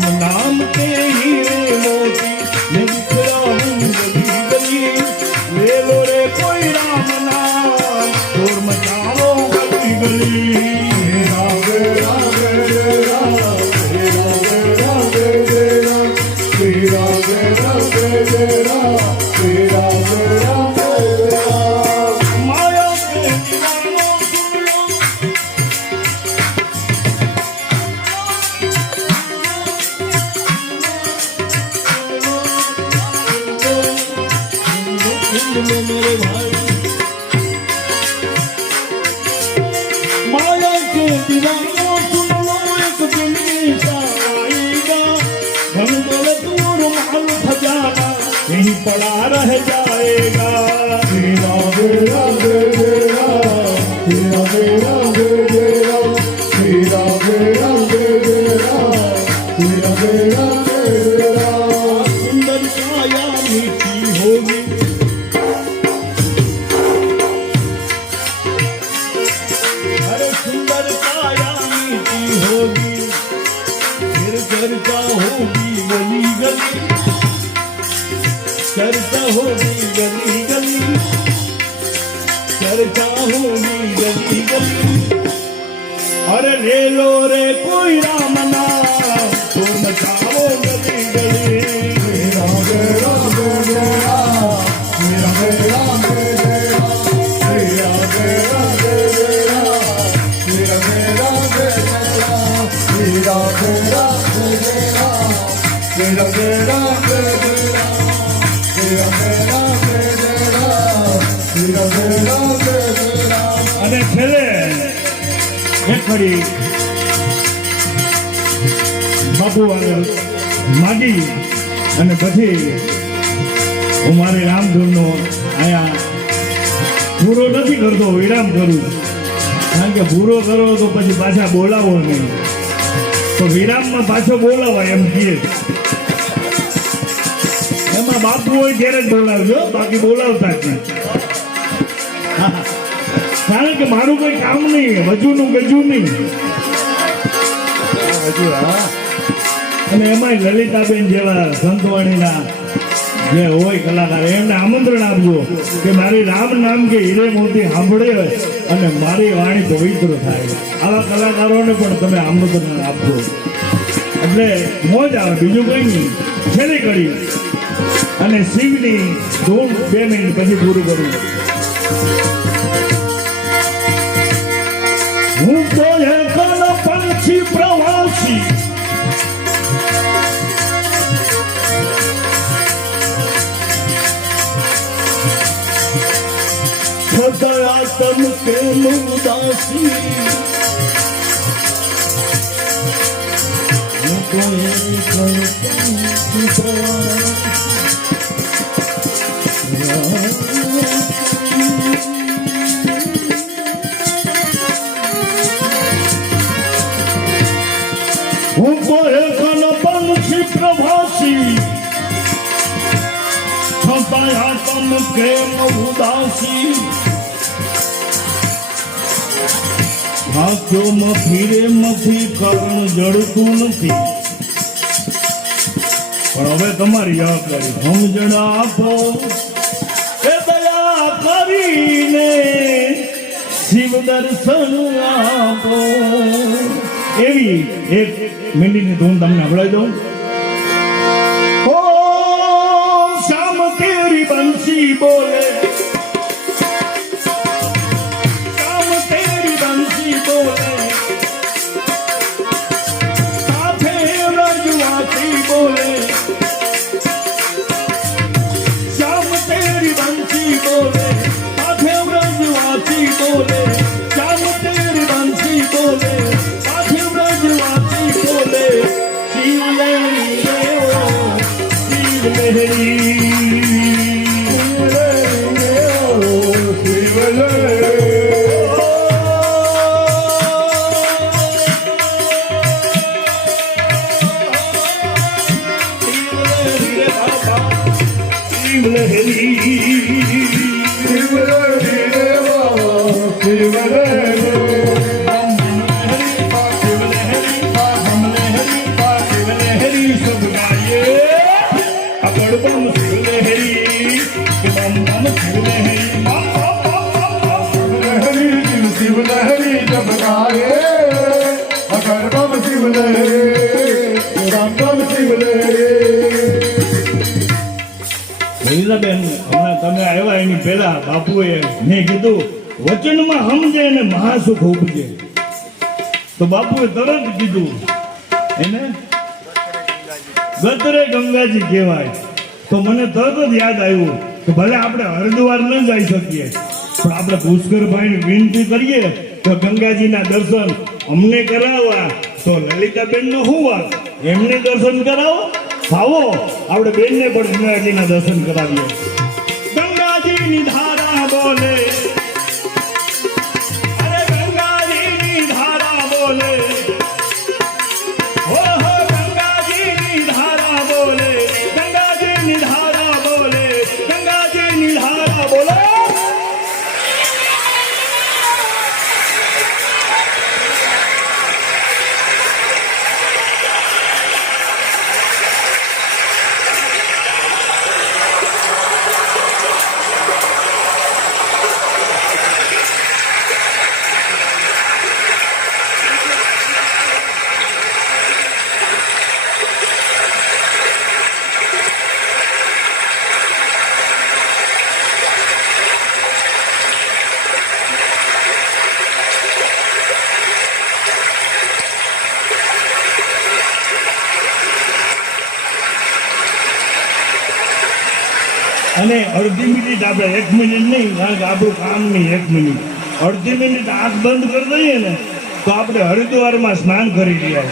राम नाम के हीरे मोती मैं बिखरा हूँ गली गली ले लो रे कोई राम नाम शोर मचाओ गली गली राधे राधे राधे राधे राधे राधे राधे राधे राधे माया के दीवानो सुन लो मेरे भाई माया के दीवानो सुन लो एक दिन ऐसा आएगा धन दौलत और माल खजाना यहीं पड़ा रह जाएगा राधे राधे राधे राधे राधे राधे राधे सुंदर छाया मीठी होगी अरे सुंदर छाया मीठी होगी फिर चर्चा होगी गली गली चर्चा होगी गली गली चर्चा होगी गली गली अरे ले लो रे कोई राम नाम तो मचाओ गली गली राधे राधे राधे राधे राधे અને છેલ્લે એક ફરી બાપુ આગળ માગી અને પછી હું મારી રામધૂનનો અહીંયા પૂરો નથી કરતો વિરામ કરું કારણ કે પૂરો કરો તો પછી પાછા બોલાવો નહીં તો વિરામમાં પાછો બોલાવાય એમ કહે એમાં બાપુ હોય ત્યારે જ બોલાવજો બાકી બોલાવતા જ નહીં કારણ કે મારું કોઈ કામ નહીં વજુનું ગજું નહીં અને એમાંય લલિતાબેન જેવા સંતવાણીના જે હોય કલાકાર એમને આમંત્રણ આપજો કે મારી રામ નામ કે હીરે મોતી સાંભળે અને મારી વાણી પવિત્ર થાય આવા કલાકારોને પણ તમે આમંત્રણ આપજો એટલે મોજ આવે બીજું કંઈ નહીં છેલ્લી કરી અને શિવની ધૂમ 2 મિનિટ પછી પૂરું કરું હું તો એક પંછી પ્રવાસી સદા તન કે ઉદાસી હું તો એક પંછી હું કોઈ કન પંછી પ્રભાસી છપાયા તમ કેમ ઉદાસી ભાગ્યોમાં ફીરે મથી કર્ણ જડતું નથી પણ હવે તમારી જવાબદારી સમજણ આપો એ દયા કરીને શિવ દર્શન આપો એવી એક મિનિટની ધૂન તમને સંભળાવી દઉં ઓ શ્યામ તેરી બંસી બોલે શ્યામ તેરી બંસી બોલે સાથે રજવાતી બોલે શ્યામ તેરી બંસી બોલે સાથે રજવાતી બોલે શ્યામ તેરી બંસી બોલે આગળ બમ શિવલહેરી બમ બમ શિવલહેરી બમ लहरी शिव लहरी जब गाए अगर बम शिव लहरी राम बम शिव लहरी લલિતાબેન હમણાં તમે આવ્યા એની પહેલા બાપુએ મેં કીધું વચનમાં સમજે ને મહાસુખ ઉપજે તો બાપુએ તરત કીધું એને ગતરે ગંગાજી કહેવાય તો મને તરત જ યાદ આવ્યું કે ભલે આપણે હરિદ્વાર ન જઈ શકીએ પણ આપણે પુષ્કરભાઈને વિનંતી કરીએ તો ગંગાજીના દર્શન અમને કરાવવા તો લલિતાબેનનો શું વાત એમને દર્શન કરાવો આવો આપણે બેનને પણ ગંગાજીના દર્શન કરાવીએ ગંગાજીની ધારા બોલે અરે ગંગાજીની ધારા બોલે ઓહો ગંગાજીની ધારા બોલે ગંગાજીની ધારા બોલે ગંગાજીની ધારા બોલે અને અડધી મિનિટ આપણે 1 મિનિટ નહીં કારણ કે આપણું કામ નહીં 1 મિનિટ અડધી મિનિટ આંખ બંધ કરી દઈએ ને તો આપણે હરિદ્વારમાં સ્નાન કરી રહ્યા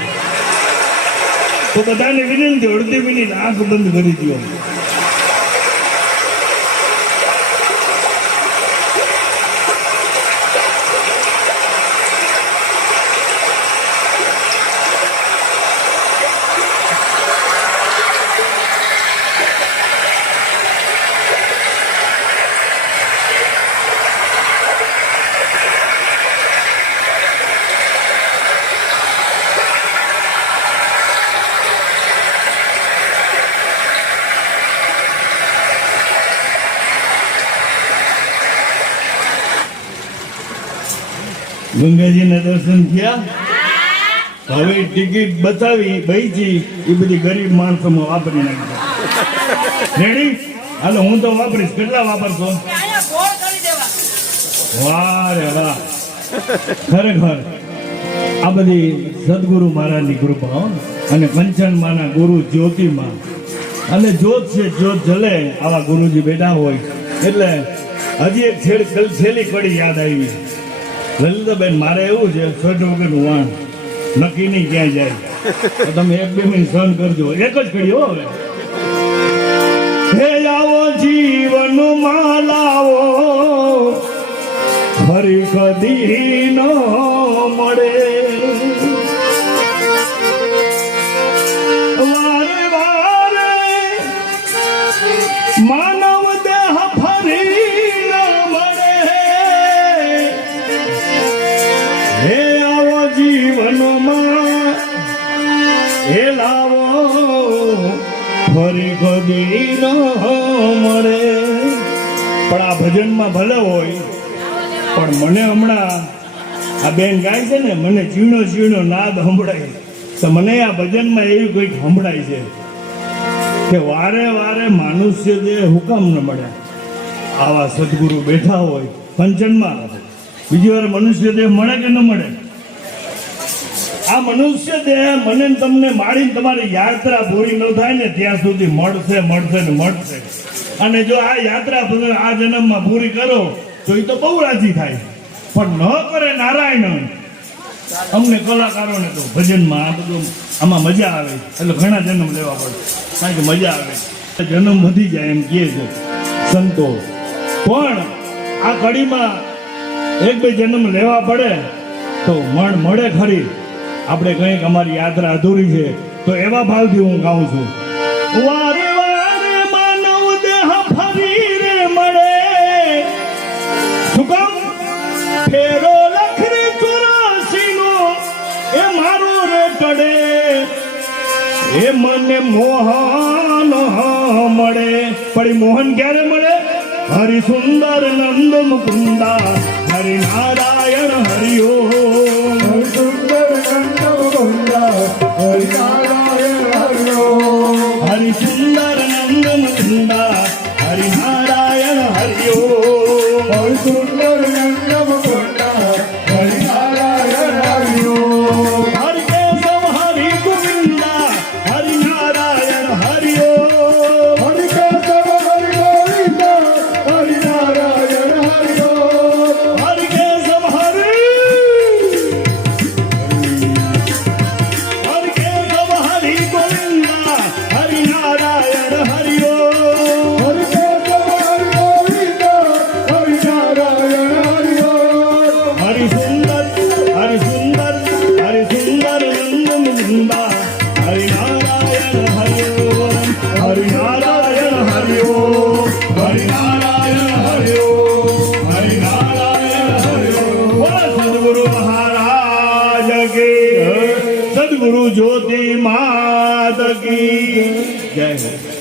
તો બધાને વિનંતી અડધી મિનિટ આંખ બંધ કરી દો ગંગાજીના દર્શન થયા હવે ટિકિટ બતાવી બઈજી એ બધી ગરીબ માણસોમાં વાપરી નાખી રેડી હાલો હું તો વાપરીશ કેટલા વાપરશો વાહ રે વાહ ખરેખર આ બધી સદગુરુ મહારાજની કૃપા અને પંચાણમાના ગુરુ જ્યોતિમાં અને જ્યોત છે જ્યોત જલે આવા ગુરુજી બેઠા હોય એટલે હજી એક છેલ્લી કડી યાદ આવી લલિતાબેન મારે એવું છે સ્વેટર વગરનું વાણ નક્કી નહીં ક્યાં જાય તો તમે 1-2 મિનિટ સહન કરજો એક જ કરી હો હવે હે આવો જીવન માલાવો ફરી કદી ન મળે વારે વારે માનવ દેહ ફરી ન મળે હે આવો જીવનમાં હે લાવો ફરી કદી ન મળે પણ આ ભજનમાં ભલે હોય પણ મને હમણાં આ બેન ગાય છે ને મને ઝીણો ઝીણો નાદ સંભળાય તો મને આ ભજનમાં એવી કંઈક સંભળાય છે કે વારે વારે મનુષ્ય દેહ હુકમ ન મળે આવા સદગુરુ બેઠા હોય પંચનમાં બીજી વાર મનુષ્ય દેહ મળે કે ન મળે આ મનુષ્ય દેહ મને તમને માળીને તમારી યાત્રા પૂરી ન થાય ને ત્યાં સુધી મળશે મળશે ને મળશે અને જો આ યાત્રા આ જન્મમાં પૂરી કરો તો એ તો બહુ રાજી થાય પણ ન કરે નારાયણ અમને કલાકારોને તો ભજનમાં આ બધું આમાં મજા આવે એટલે ઘણા જન્મ લેવા પડે કારણ કે મજા આવે જન્મ વધી જાય એમ કહે છે સંતો પણ આ કડીમાં 1-2 જન્મ લેવા પડે તો મળે ખરી આપણે કંઈક અમારી યાત્રા અધૂરી છે તો એવા ભાવથી હું ગાઉં છું વારે વારે માનવ દેહ ફરી રે મળે શું કામ ફેરો લખરે 84 નો એ મારો રે ટડે એ મને મોહન મોહન મળે પણ એ મોહન ક્યારે મળે હરિ સુંદર નંદ મુકુંદા હરિ નારાયણ હરિઓ હરિ સુંદર નંદ મુકુંદા હરિ નારાયણ હરિ હરિ સુંદર નંદ મુકુંદા હરિ નારાયણ હરિઓ હરિ સુંદર નંદ મુકુંદા હરિ નારાયણ હરિ હરિ કેશવ હરિ ગોવિંદા હરિ નારાયણ હરિઓ હરિ કેશવ હરિ ગોવિંદા હરિ નારાયણ હરિ હરિ કેશવ હરિ કેશવ હરિ ગોવિંદા હરિ નારાયણ હરિઓ હરિ કેશવ હરિ ગોવિંદા હરિ નારાયણ હરિ હરિ સુંદર નંદ મુકુંદા હરિ નારાયણ હરિઓ હરિ નારાયણ હરિઓ હરિ નારાયણ હરિઓ હરિ નારાયણ હરિઓ સદગુરુ મહારાજ કી સદગુરુ જ્યોતિ માત કી જય હો